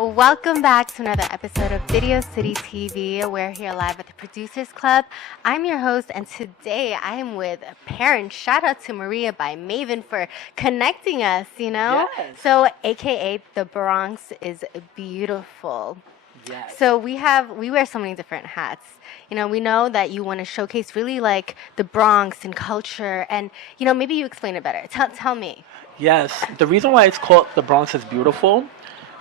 Welcome back to another episode of Video City TV. We're here live at the Producers Club. I'm your host, and today I am with Perrin. Shout out to Maria by Maven for connecting us, Yes. So, AKA the Bronx is beautiful. Yes. So we wear so many different hats. We know that you want to showcase really like the Bronx and culture, and maybe you explain it better. Tell me. Yes. The reason why it's called The Bronx is Beautiful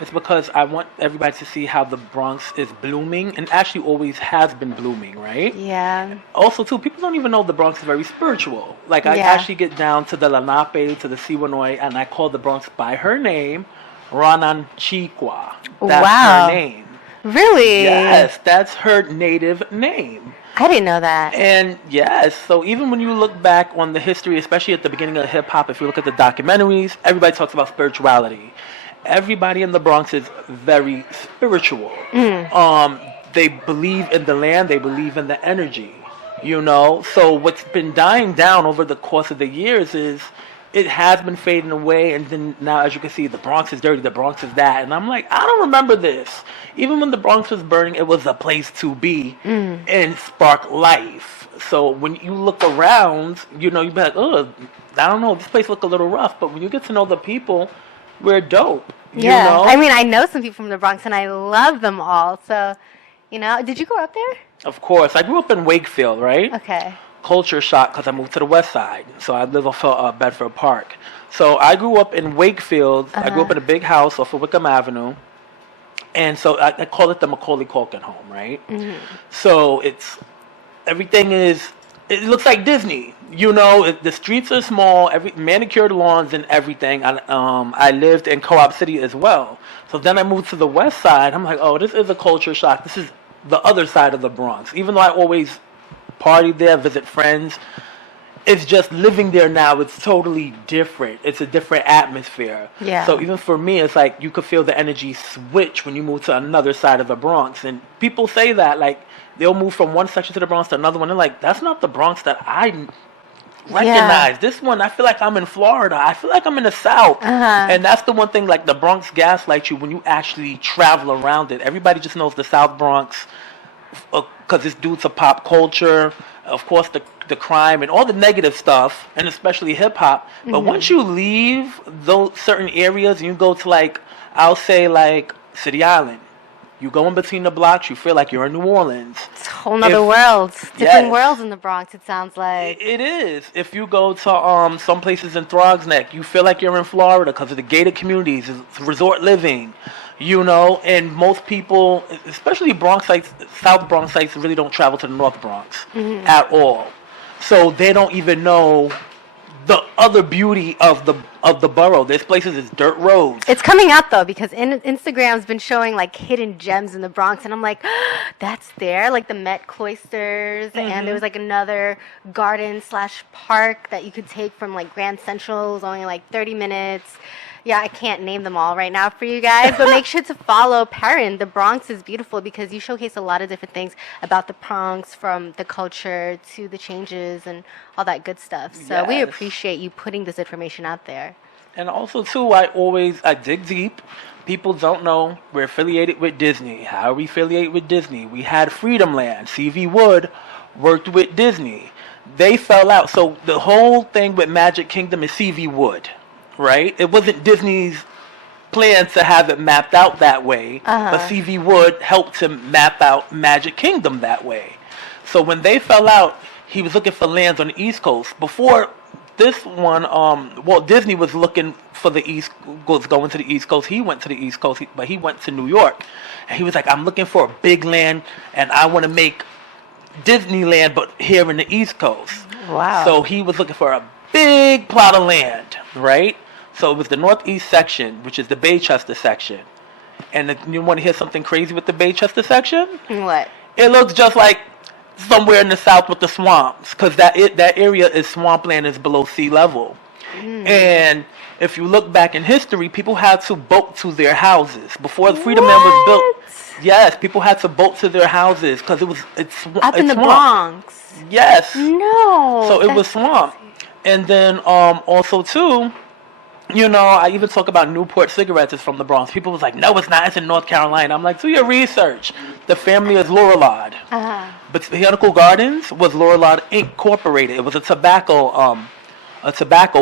is because I want everybody to see how the Bronx is blooming and actually always has been blooming, right? Yeah. Also, too, people don't even know the Bronx is very spiritual. Like, I actually get down to the Lenape, to the Siwanoi, and I call the Bronx by her name, Ranan Chiqua. That's Wow. her name. Really? Yes, that's her native name. I didn't know that. And yes, so even when you look back on the history, especially at the beginning of hip hop, if you look at the documentaries, everybody talks about spirituality. Everybody in the Bronx is very spiritual. They believe in the land, they believe in the energy, So what's been dying down over the course of the years is it has been fading away, and then now, as you can see, the Bronx is dirty, the Bronx is that. And I'm like, I don't remember this. Even when the Bronx was burning, it was a place to be and spark life. So when you look around, you'd be like, oh, I don't know, this place look a little rough. But when you get to know the people, we're dope. Yeah. I mean, I know some people from the Bronx, and I love them all. So, did you grow up there? Of course. I grew up in Wakefield, right? Okay. Culture shock because I moved to the west side. So I live off Bedford Park. So I grew up in Wakefield. I grew up in a big house off of Wickham Avenue. And so I call it the Macaulay Culkin home, right? So everything it looks like Disney. The streets are small, manicured lawns and everything. I lived in Co-op City as well. So then I moved to the west side. I'm like, oh, this is a culture shock. This is the other side of the Bronx. Even though I always party there, visit friends, it's just living there now. It's totally different. It's a different atmosphere. Yeah. So even for me, it's like you could feel the energy switch when you move to another side of the Bronx. And people say that, like, they'll move from one section to the Bronx to another one. They're like, that's not the Bronx that I recognize. This one, I feel like I'm in Florida. I feel like I'm in the South. And that's the one thing, like, the Bronx gaslights you when you actually travel around it. Everybody just knows the South Bronx because it's due to pop culture, of course, the crime and all the negative stuff, and especially hip-hop. But once you leave those certain areas and you go to, like, I'll say, like, City Island, you go in between the blocks, you feel like you're in New Orleans. It's a whole nother world. Different worlds in the Bronx, it sounds like. It is. If you go to some places in Throgs Neck, you feel like you're in Florida because of the gated communities, it's resort living, and most people, especially Bronxites, South Bronxites, really don't travel to the North Bronx at all. So they don't even know the other beauty of the borough. There's places, it's dirt roads. It's coming out though, because Instagram's been showing like hidden gems in the Bronx, and I'm like, that's there, like the Met Cloisters, and there was like another garden/park that you could take from like Grand Central. It was only like 30 minutes. Yeah, I can't name them all right now for you guys, but make sure to follow Perrin. The Bronx is beautiful because you showcase a lot of different things about the Bronx, from the culture to the changes and all that good stuff. So we appreciate you putting this information out there. And also, too, I dig deep. People don't know we're affiliated with Disney. How are we affiliated with Disney? We had Freedom Land. C.V. Wood worked with Disney. They fell out. So the whole thing with Magic Kingdom is C.V. Wood. Right? It wasn't Disney's plan to have it mapped out that way, but C.V. Wood helped to map out Magic Kingdom that way. So when they fell out, he was looking for lands on the East Coast. Before this one, Walt Disney was looking for going to the East Coast. He went to the East Coast, but he went to New York. And he was like, I'm looking for a big land, and I want to make Disneyland, but here in the East Coast. Wow. So he was looking for a big plot of land, right? So it was the northeast section, which is the Baychester section. And you want to hear something crazy with the Baychester section? What? It looks just like somewhere in the south with the swamps, because that area is swampland, is below sea level. And if you look back in history, people had to boat to their houses before the Freedom Land was built. Yes, people had to boat to their houses because it's up in the swamp. Bronx. Yes. No. So it was swamp. And then also too, I even talk about Newport cigarettes is from the Bronx. People was like, no, it's not. It's in North Carolina. I'm like, do your research. The family is Lorillard. Uh-huh. Botanical Gardens was Lorillard Incorporated. It was a tobacco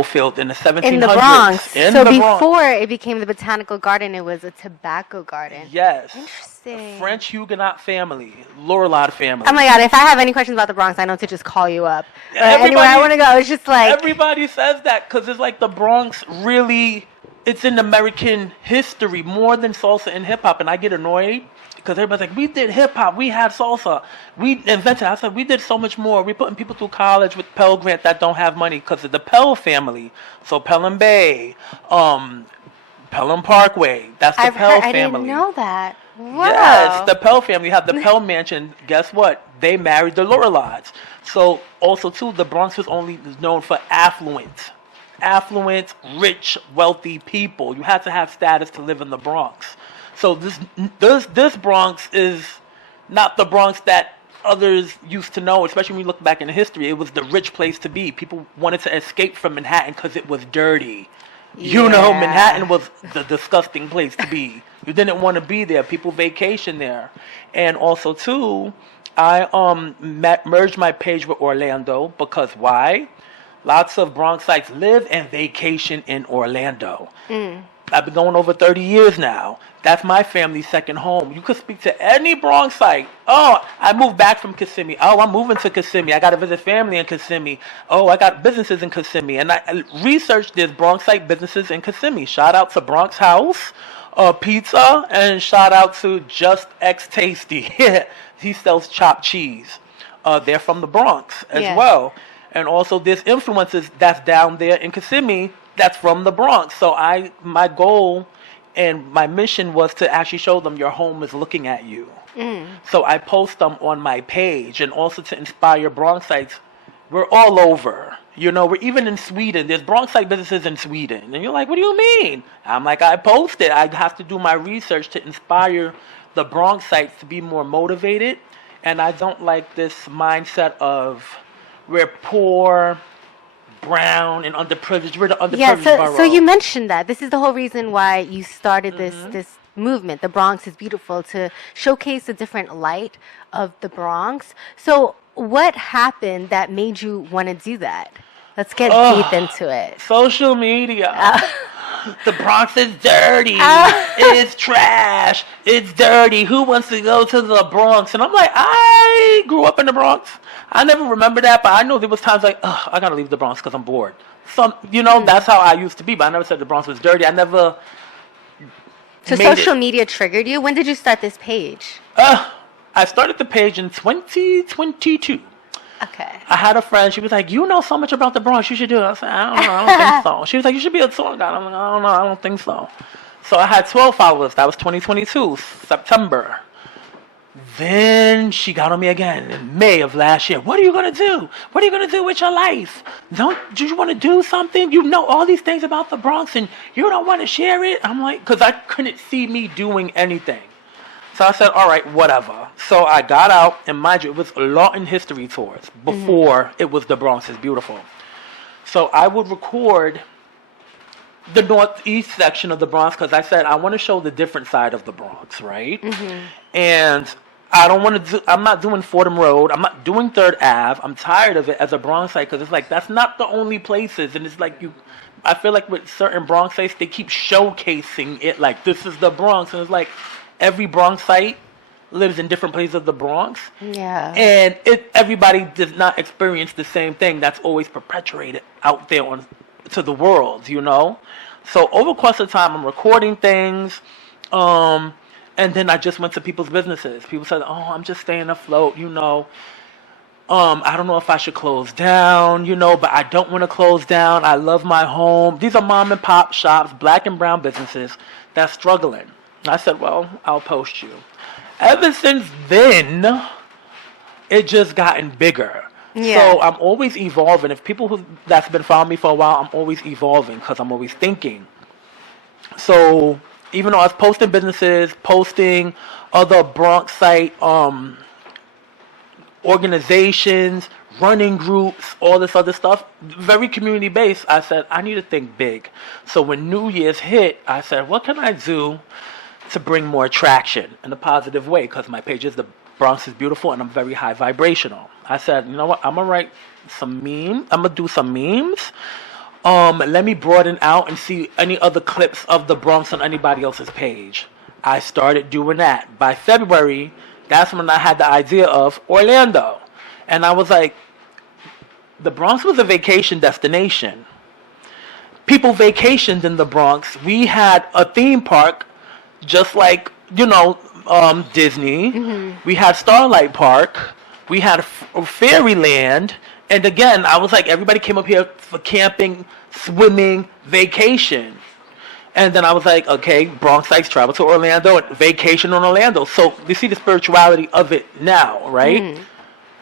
field in the 1700s. In the Bronx. In So the Bronx. before it became the Botanical Garden, it was a tobacco garden. Yes. Interesting. French Huguenot family, Lorillard family. Oh my God, if I have any questions about the Bronx, I know to just call you up. Everybody- Anywhere I want to go, it's just like... Everybody says that because it's like the Bronx really, it's in American history more than salsa and hip hop. And I get annoyed because everybody's like, we did hip hop, we had salsa, we invented. I said, we did so much more. We're putting people through college with Pell Grant that don't have money because of the Pell family. So Pelham Bay, Pelham Parkway, that's the Pell family. I didn't know that. Wow. Yes, the Pell family have the Pell Mansion. Guess what? They married the Lorillards. So also too, the Bronx was only known for affluent, rich, wealthy people. You had to have status to live in the Bronx. So this Bronx is not the Bronx that others used to know, especially when you look back in history. It was the rich place to be. People wanted to escape from Manhattan because it was dirty. Yeah. Manhattan was the disgusting place to be. You didn't want to be there. People vacation there. And also, too, I merged my page with Orlando because why? Lots of Bronxites live and vacation in Orlando. I've been going over 30 years now. That's my family's second home. You could speak to any Bronxite. Oh, I moved back from Kissimmee. Oh, I'm moving to Kissimmee. I got to visit family in Kissimmee. Oh, I got businesses in Kissimmee. And I researched this Bronxite businesses in Kissimmee. Shout out to Bronx House Pizza and shout out to Just X Tasty. He sells chopped cheese. They're from the Bronx as well. And also there's influences that's down there in Kissimmee that's from the Bronx. So my goal and my mission was to actually show them your home is looking at you. So I post them on my page and also to inspire Bronxites. We're all over. We're even in Sweden. There's Bronxite businesses in Sweden. And you're like, what do you mean? I'm like, I post it. I have to do my research to inspire the Bronxites to be more motivated. And I don't like this mindset of we're poor, brown, and underprivileged. We're the underprivileged borough. So you mentioned that. This is the whole reason why you started this movement, The Bronx is Beautiful, to showcase a different light of the Bronx. So what happened that made you want to do that? Let's get deep into it. Social media. The Bronx is dirty. It's trash. It's dirty. Who wants to go to the Bronx? And I'm like, I grew up in the Bronx. I never remember that, but I know there was times like, I got to leave the Bronx because I'm bored. So, that's how I used to be, but I never said the Bronx was dirty. I never So social media triggered you? When did you start this page? I started the page in 2022. Okay. I had a friend. She was like, you know so much about the Bronx. You should do it. I said, I don't know. I don't think so. She was like, you should be a tour guide. I'm like, I don't know. I don't think so. So I had 12 followers. That was 2022, September. Then she got on me again in May of last year. What are you going to do? What are you going to do with your life? Do you want to do something? You know all these things about the Bronx and you don't want to share it? I'm like, because I couldn't see me doing anything. So I said, all right, whatever. So I got out, and mind you, it was Lawton history tours before it was The Bronx is Beautiful. So I would record the northeast section of the Bronx because I said I want to show the different side of the Bronx, right? And I don't want to I'm not doing Fordham Road. I'm not doing 3rd Ave. I'm tired of it as a Bronxite because it's like that's not the only places, and it's like I feel like with certain Bronxites they keep showcasing it like this is the Bronx, and it's like every Bronxite lives in different places of the Bronx. Yeah. And everybody does not experience the same thing that's always perpetuated out there to the world, So over the course of time, I'm recording things. And then I just went to people's businesses. People said, oh, I'm just staying afloat, I don't know if I should close down, but I don't want to close down. I love my home. These are mom and pop shops, black and brown businesses that's struggling. I said, well, I'll post you. Ever since then, it just gotten bigger. Yeah. So I'm always evolving. If people that's been following me for a while, I'm always evolving because I'm always thinking. So even though I was posting businesses, posting other Bronxite organizations, running groups, all this other stuff, very community based. I said, I need to think big. So when New Year's hit, I said, what can I do to bring more traction in a positive way? Because my page is The Bronx is Beautiful and I'm very high vibrational. I said, you know what, I'm going to write some memes. I'm going to do some memes. Let me broaden out and see any other clips of the Bronx on anybody else's page. I started doing that. By February, that's when I had the idea of Orlando. And I was like, the Bronx was a vacation destination. People vacationed in the Bronx. We had a theme park, just like, Disney. We had Starlight Park. We had Fairyland. And again, I was like, everybody came up here for camping, swimming, vacation. And then I was like, okay, Bronxites travel to Orlando and vacation in Orlando. So you see the spirituality of it now, right?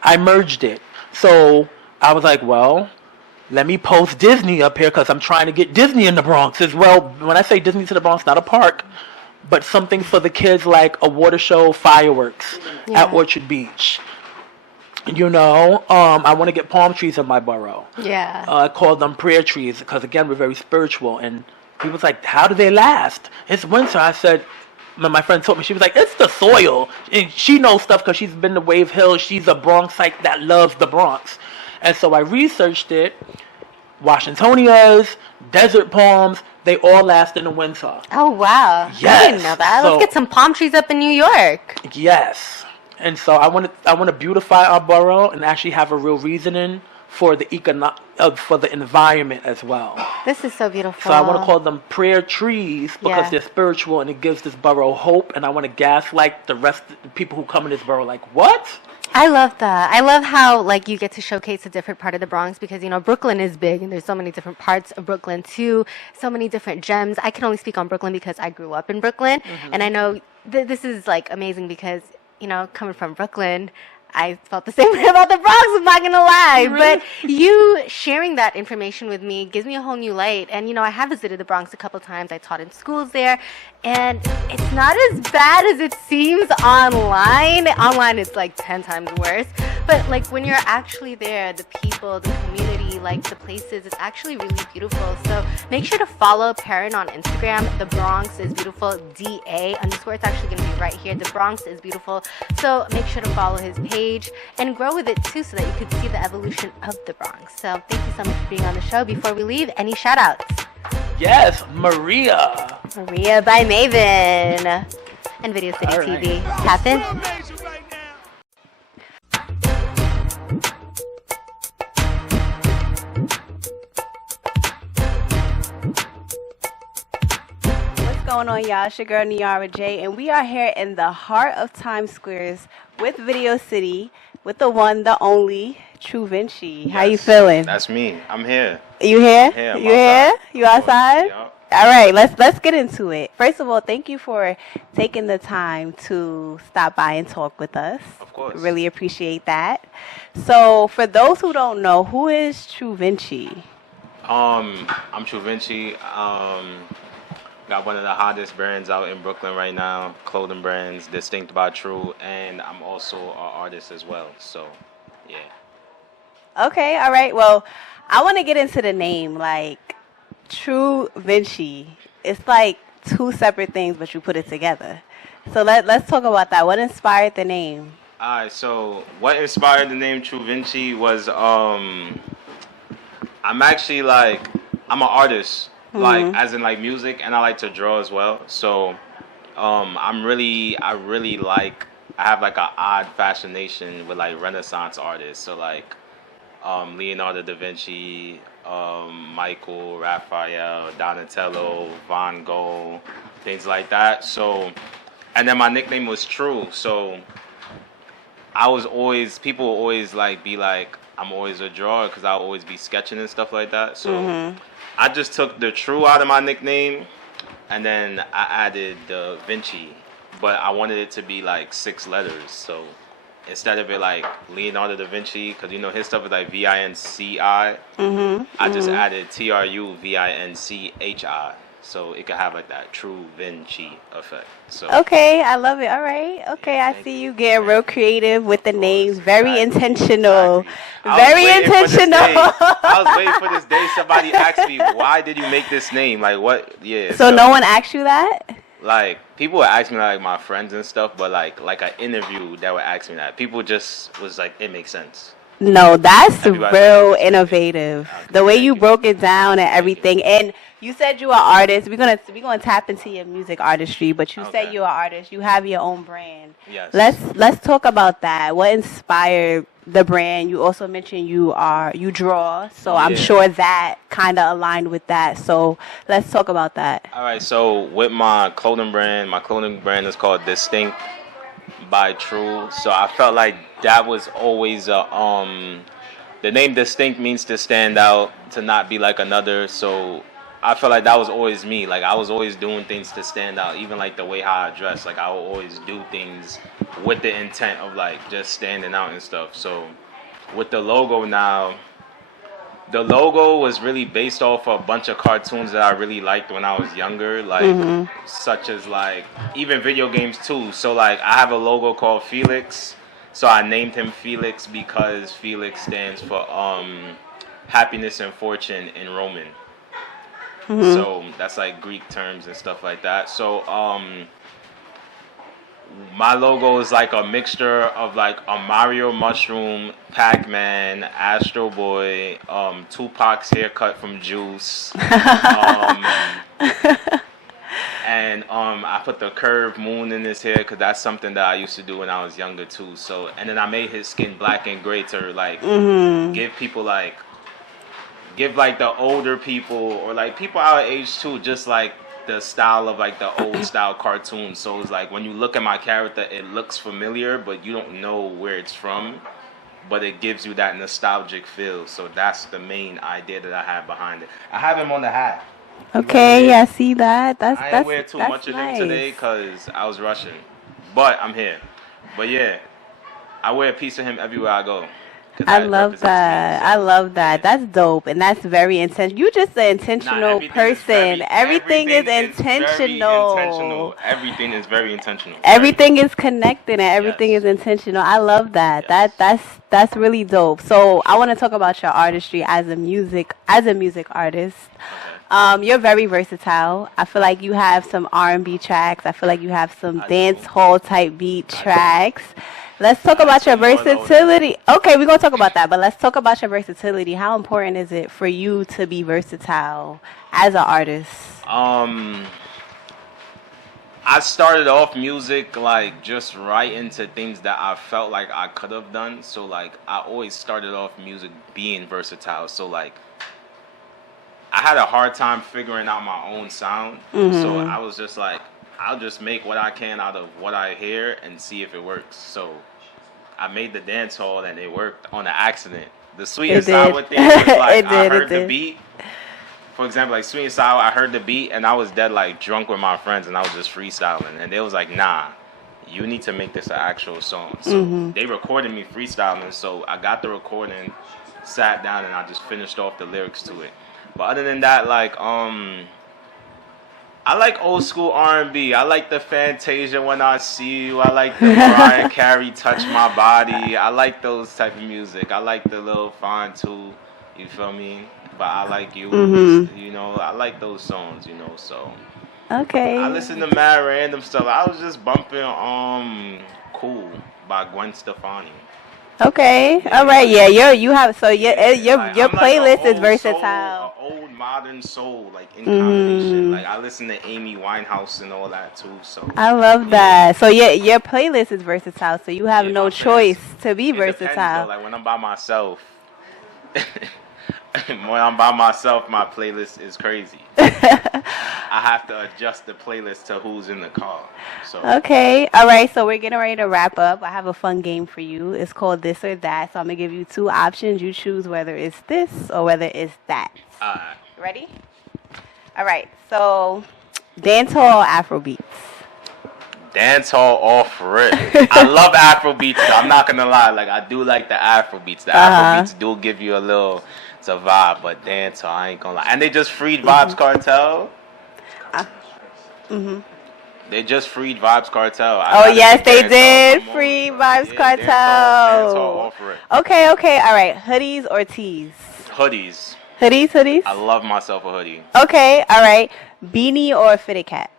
I merged it. So I was like, well, let me post Disney up here because I'm trying to get Disney in the Bronx as well. When I say Disney to the Bronx, not a park, but something for the kids like a water show, fireworks at Orchard Beach. I want to get palm trees in my borough. Yeah. I call them prayer trees because, again, we're very spiritual. And people's like, how do they last? It's winter. I said, my friend told me, she was like, it's the soil. And she knows stuff because she's been to Wave Hill. She's a Bronxite that loves the Bronx. And so I researched it. Washingtonias, desert palms, they all last in the winter. Oh, wow. Yes. I didn't know that. Let's get some palm trees up in New York. Yes. And so I want to beautify our borough and actually have a real reasoning for the for the environment as well. This is so beautiful. So I want to call them prayer trees because they're spiritual and it gives this borough hope. And I want to gaslight the rest of the people who come in this borough like, what? I love that. I love how you get to showcase a different part of the Bronx because Brooklyn is big and there's so many different parts of Brooklyn too. So many different gems. I can only speak on Brooklyn because I grew up in Brooklyn, and I know this is amazing because coming from Brooklyn, I felt the same way about the Bronx, I'm not going to lie. Really? But you sharing that information with me gives me a whole new light. And, I have visited the Bronx a couple times. I taught in schools there. And it's not as bad as it seems online. Online, it's 10 times worse. But, when you're actually there, the people, the community, the places, it's actually really beautiful. So make sure to follow Perrin on Instagram. The Bronx is Beautiful, DA_. It's actually going to be right here. The Bronx is Beautiful. So make sure to follow his page and grow with it too so that you could see the evolution of the Bronx. So thank you so much for being on the show. Before we leave, any shout outs? Yes, Maria by Maven and Video City TV. Tap in. What's going on, y'all? It's your girl Niara J, and we are here in the heart of Times Squares with Video City with the one, the only TruVinChi. How you feeling? That's me. I'm here. You here? I'm you here? You outside? Yep. All right, let's get into it. First of all, thank you for taking the time to stop by and talk with us. Of course. Really appreciate that. So, for those who don't know, who is TruVinChi? I'm TruVinChi. Got one of the hottest brands out in Brooklyn right now, clothing brands, Distinct by True, and I'm also an artist as well. So, yeah. Okay, all right. Well, I want to get into the name, TruVinChi. It's two separate things, but you put it together. So let's talk about that. What inspired the name? All right. So what inspired the name TruVinChi was I'm actually I'm an artist, as in music, and I like to draw as well. So I have an odd fascination with Renaissance artists. So Leonardo da Vinci, Michael, Raphael, Donatello, Van Gogh, things like that. So, and then my nickname was True. So people always be I'm always a drawer because I'll always be sketching and stuff like that. So I just took the True out of my nickname and then I added the Vinci, but I wanted it to be 6 letters. So instead of it Leonardo da Vinci, because his stuff is VINCI, I just added TRUVINCHI. so it could have like that TruVinChi effect. So Okay, I love it. All right. Okay, yeah, I thank see you. you getting real creative with the Of course, names. Very exactly, intentional. exactly. I was Very waiting for this intentional. day. I was waiting for this day. Somebody asked me, "Why did you make this name? Like what?" Yeah. So no one asked you that? Like people would ask me, like my friends and stuff, but like an interview that would ask me that. People just was like, "It makes sense." No, that's Everybody's like, real "It makes sense." innovative. Okay, The way thank you you. broke it down and Thank you. everything. And you said you are an artist. We're gonna tap into your music artistry, but you said Okay. you're an artist. You have your own brand. Yes. Let's talk about that. What inspired the brand? You also mentioned you draw, so I'm Yeah. sure that kind of aligned with that. So let's talk about that. All right, so with my clothing brand is called Distinct by True. So I felt like that was always the name Distinct means to stand out, to not be like another. So I felt like that was always me. Like I was always doing things to stand out, even like the way how I dress. Like I would always do things with the intent of like just standing out and stuff. So with the logo now, the logo was really based off a bunch of cartoons that I really liked when I was younger, like such as like even video games too. So like I have a logo called Felix. So I named him Felix because Felix stands for happiness and fortune in Roman. So that's like Greek terms and stuff like that. So my logo is like a mixture of like a Mario mushroom, Pac-Man, Astro Boy, Tupac's haircut from Juice, and I put the curved moon in his hair because that's something that I used to do when I was younger too. So and then I made his skin black and gray to like give people like the older people or like people our age too, just like the style of like the old style cartoons. So it's like when you look at my character, it looks familiar, but you don't know where it's from. But it gives you that nostalgic feel. So that's the main idea that I have behind it. I have him on the hat. Okay, I see that. I didn't wear too much of nice. them today because I was rushing. But I'm here. But yeah, I wear a piece of him everywhere I go. 'Cause I that love represents that. me, so, I love that. yeah. That's dope, and that's very intentional. You're just an intentional person. Everything is intentional. Everything is very intentional. Everything is connected, and everything Yes. is intentional. I love that. Yes. That's really dope. So I want to talk about your artistry as a music artist. Okay. You're very versatile. I feel like you have some R&B tracks. I feel like you have some I do. dance hall type beat tracks. Let's talk I about your see more though. versatility. Okay, we're going to talk about that, but let's talk about your versatility. How important is it for you to be versatile as an artist? I started off music like just right into things that I felt like I could have done. So like I always started off music being versatile. So like I had a hard time figuring out my own sound. So I was just like, I'll just make what I can out of what I hear and see if it works. So I made the dance hall and it worked on an accident. The sweet and sour thing was like I heard the beat. For example, like sweet and sour, I heard the beat and I was dead like drunk with my friends and I was just freestyling. And they was like, nah, you need to make this an actual song. So they recorded me freestyling. So I got the recording, sat down and I just finished off the lyrics to it. But other than that, like I like old school R&B. I like the Fantasia When I See You. I like the Mariah Carey Touch My Body. I like those type of music. I like the Lil Fon too. You feel me? But I like you. You know, I like those songs. You know, so Okay. I listen to mad random stuff. I was just bumping Cool by Gwen Stefani. Okay. All right. Yeah. Your Like, playlist I'm is versatile. Old modern soul, like in combination. Like I listen to Amy Winehouse and all that too. So I love that. So your playlist is versatile. So you have Yeah, no my choice to be it depends, versatile. though. Like when I'm by myself, my playlist is crazy. I have to adjust the playlist to who's in the car. So Okay. All right. So we're getting ready to wrap up. I have a fun game for you. It's called This or That. So I'm gonna give you two options. You choose whether it's this or whether it's that. Ready? All right. So dancehall Afrobeats. dance hall off rip. I love Afrobeats. Though. I'm not gonna lie. Like I do like the Afrobeats. The Afrobeats do give you a little. It's a vibe, but dance hall, I ain't gonna lie. And they just freed Vibes Cartel. Mm-hmm. They just freed Vibes Cartel. Oh yes, they did. Free Vibes Cartel. Dancehall offer it. Okay, okay, all right. Hoodies or tees? Hoodies. Hoodies. I love myself a hoodie. Okay, all right. Beanie or fitted cap?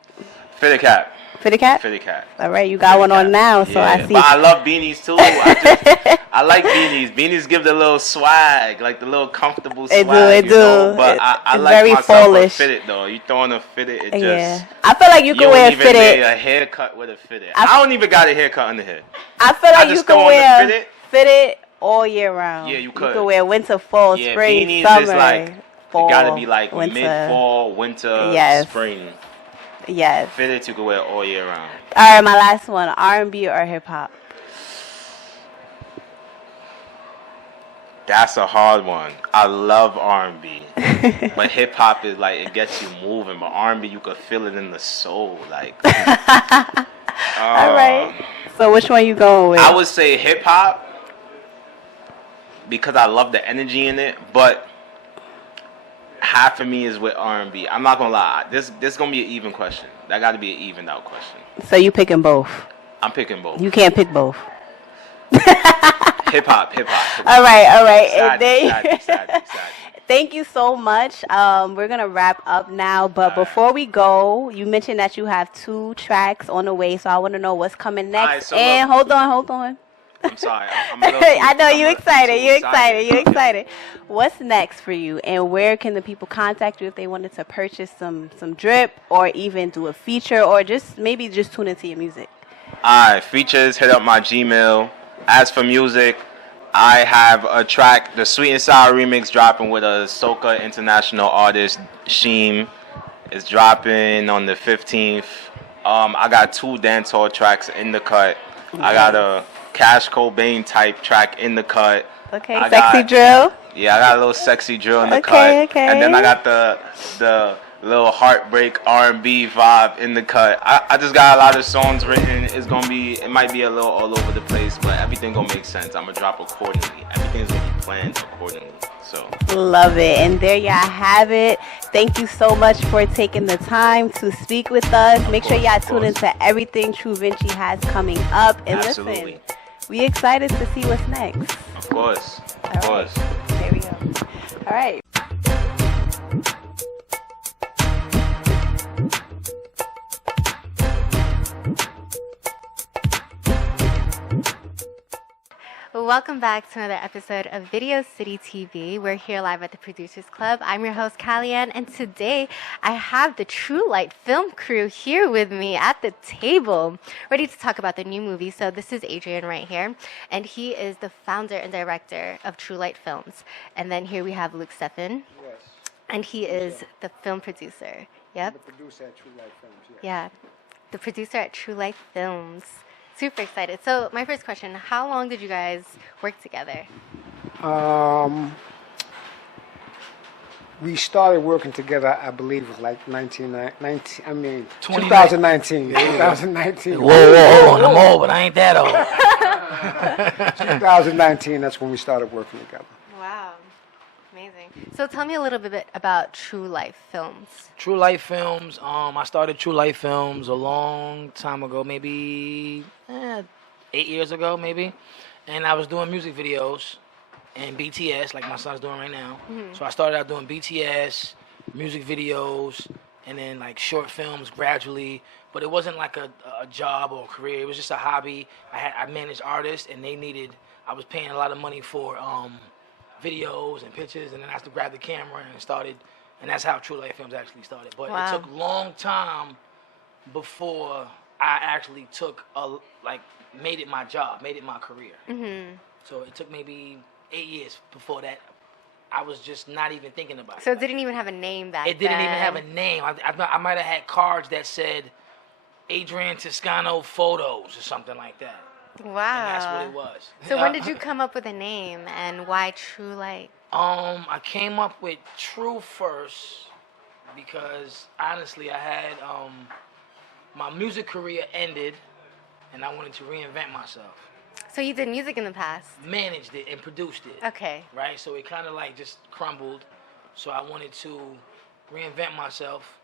Fitted cap. Fitted cap? Fitted cap. All right, you got Fitted one cap. on now, so Yeah, I see. But I love beanies too. I like beanies. Beanies give the little swag, like the little comfortable swag. It do. You know? But I it's like very myself fallish. a fitted though. You throwing a fitted, it just. Yeah, I feel like you can don't wear even fitted. wear a haircut with a fitted. I don't even got a haircut on the head. I feel like I you just can throw on the wear fitted all year round. Yeah, you could. You could wear winter, fall, Yeah, spring, beanies summer. is like fall, it gotta be like winter. mid-fall, winter, Yes. spring. Yes. Fitted you can wear all year round. All right, my last one: R&B or hip hop? That's a hard one. I love R&B, but hip hop is like it gets you moving. But R&B, you could feel it in the soul, like. All right. So which one you going with? I would say hip hop because I love the energy in it, but half of me is with R&B. I'm not gonna lie. This gonna be an even question. That got to be an even out question. So you picking both? I'm picking both. You can't pick both. Hip hop. All right. Sadly. Thank you so much. We're gonna wrap up now, but before we go, you mentioned that you have 2 tracks on the way, so I want to know what's coming next. Right, so and look, hold on. I'm sorry. I'm a little too, I know you're excited. You're Okay. excited. What's next for you, and where can the people contact you if they wanted to purchase some drip, or even do a feature, or just maybe just tune into your music? Alright, features, hit up my Gmail. As for music, I have a track, the Sweet and Sour remix, dropping with a soca international artist, Sheem. It's dropping on the 15th. I got 2 dancehall tracks in the cut. I got a Cash Cobain type track in the cut. Okay, sexy drill. Yeah, I got a little sexy drill in the cut. Okay. And then I got the little heartbreak R&B vibe in the cut. I just got a lot of songs written. It might be a little all over the place, but everything gonna make sense. I'm gonna drop accordingly. Everything's gonna be planned accordingly. So love it. And there y'all have it. Thank you so much for taking the time to speak with us. Make sure y'all tune into everything TruVinChi has coming up. And absolutely. Listen, we excited to see what's next. Of course. There we go. All right. Welcome back to another episode of Video City TV. We're here live at the Producers Club. I'm your host, Kellyanne, and today I have the True Light film crew here with me at the table, ready to talk about the new movie. So this is Adrian right here, and he is the founder and director of True Light Films. And then here we have Luke Stephan, Yes. and he is the film producer. Yep. The producer at True Light Films. Yes. Yeah, the producer at True Light Films. Super excited. So my first question, how long did you guys work together? We started working together, I believe, it was like 2019. 2019. Whoa, I'm old, but I ain't that old. 2019, that's when we started working together. Wow. Amazing. So tell me a little bit about True Life Films. True Light Films. I started True Light Films a long time ago, maybe 8 years ago, maybe. And I was doing music videos and BTS, like my son's doing right now. Mm-hmm. So I started out doing BTS, music videos, and then like short films gradually. But it wasn't like a job or a career. It was just a hobby. I managed artists, and I was paying a lot of money for videos and pictures, and then I had to grab the camera and started, and that's how True Light Films actually started. But It took a long time before I actually made it my job, made it my career. Mm-hmm. So it took maybe 8 years before that. I was just not even thinking about it. So it didn't even have a name back then? It didn't even have a name. I might have had cards that said Adrian Toscano Photos or something like that. Wow. And that's what it was. So when did you come up with a name, and why True Light? I came up with True first because honestly I had my music career ended and I wanted to reinvent myself. So you did music in the past? Managed it and produced it. Okay. Right? So it kind of like just crumbled. So I wanted to reinvent myself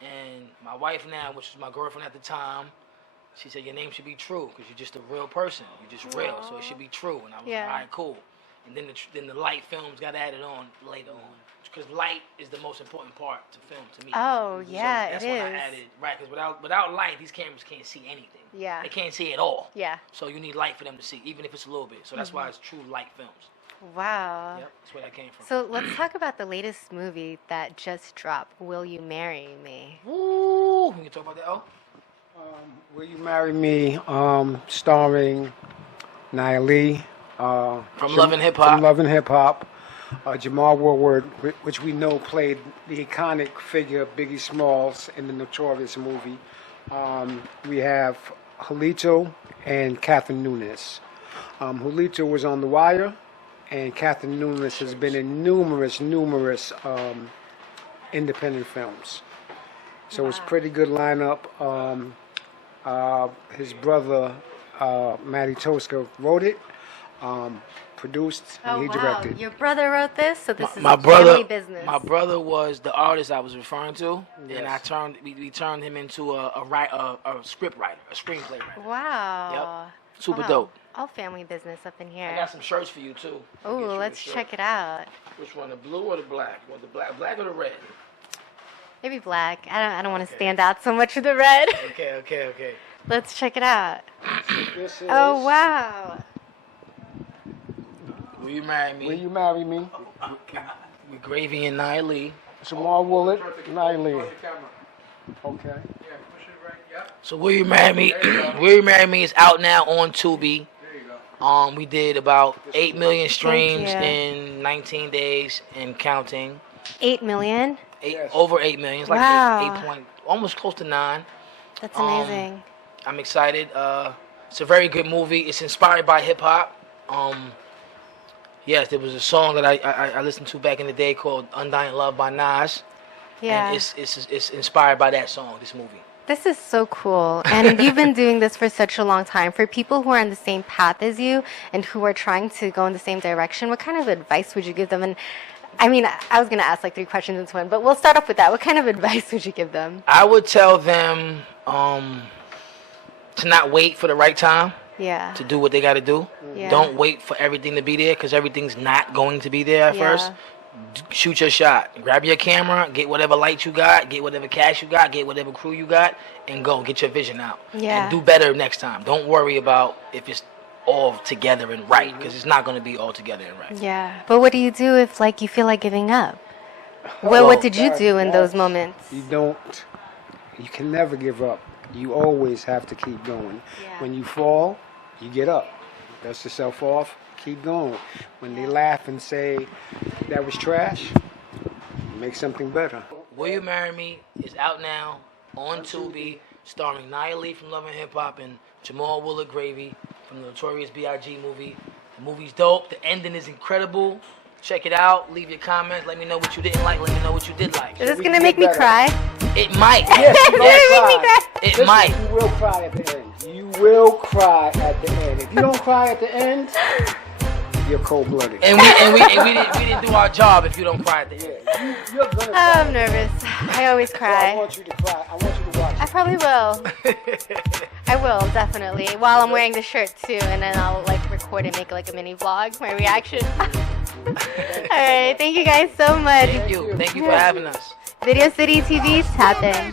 And my wife now, which was my girlfriend at the time, she said, your name should be True because you're just a real person. You're just real, so it should be True. And I was like, all right, cool. And then the light films got added on later on. Because light is the most important part to film to me. Oh, yeah, so that's it when is. I added, right, because without light, these cameras can't see anything. Yeah. They can't see at all. Yeah. So you need light for them to see, even if it's a little bit. So that's why it's True Light Films. Wow. Yep, that's where that came from. So let's talk about the latest movie that just dropped, Will You Marry Me? Ooh, we can talk about that. Oh, Will You Marry Me? Starring Nia Lee. from Love and Hip Hop. From Love and Hip Hop. Jamal Woodward, which we know played the iconic figure Biggie Smalls in the Notorious movie. We have Julito and Catherine Nunes. Julito was on The Wire, and Catherine Nunes has been in numerous independent films. So it's a pretty good lineup. His brother, Matty Tosca, wrote it. Produced and he directed. Your brother wrote this, so this is My a brother, family business. my brother was the artist I was referring to, and Yes. we turned him into a script writer, a screenplay writer. Wow. Super Wow. dope. All family business up in I here. got some shirts for you too. Oh, Get you a let's shirt. check it out. Which one, the blue or the black? Well, the black or the red? Maybe black. I don't want to stand out so much with the red. Okay. Let's check it out. This is Oh, wow. Will you marry me? Will You Marry Me? With Gravy and Nia Lee. Jamal Woodward, Nia Lee. Okay. So Will You Marry Me? Will You Marry Me is out now on Tubi. We did about 8 million streams you. in 19 days and counting. 8 million? Over 8 million. It's like Wow. 8 point, almost close to 9. That's amazing. I'm excited. It's a very good movie. It's inspired by hip hop. Yes, there was a song that I listened to back in the day called "Undying Love" by Nas. Yeah. And it's inspired by that song. This movie. This is so cool. And you've been doing this for such a long time. For people who are on the same path as you and who are trying to go in the same direction, what kind of advice would you give them? And I mean, I was going to ask like 3 questions into one, but we'll start off with that. What kind of advice would you give them? I would tell them to not wait for the right time Yeah. to do what they got to do. Yeah. Don't wait for everything to be there because everything's not going to be there at Yeah. first. Shoot your shot. Grab your camera, get whatever light you got, get whatever cash you got, get whatever crew you got, and go get your vision out. Yeah. And do better next time. Don't worry about if it's all together and right because it's not going to be all together and right. Yeah. But what do you do if like you feel like giving up? What did you do in those moments? You can never give up. You always have to keep going. Yeah. When you fall, you get up. Dust yourself off, keep going. When they laugh and say that was trash, make something better. Will You Marry Me is out now on Tubi, starring Nia Lee from Love and Hip Hop and Jamal Woodward Gravy from the Notorious B.I.G. movie. The movie's dope. The ending is incredible. Check it out. Leave your comments. Let me know what you didn't like. Let me know what you did like. Is this we going to can make get me better. cry? It might. Yes, you're gonna cry. It Listen, might. You will cry at the end. You will cry at the end. If you don't cry at the end, you're cold-blooded. And we didn't do our job if you don't cry at the end. You're gonna Oh, cry. I'm nervous. I always So I cry. want you to cry. I want you to watch I it. probably will. I will, definitely. While I'm wearing the shirt, too. And then I'll, like, record and make, like, a mini vlog, my reaction. All right. Thank you guys so much. Thank you for having us. Video City TV, tap in.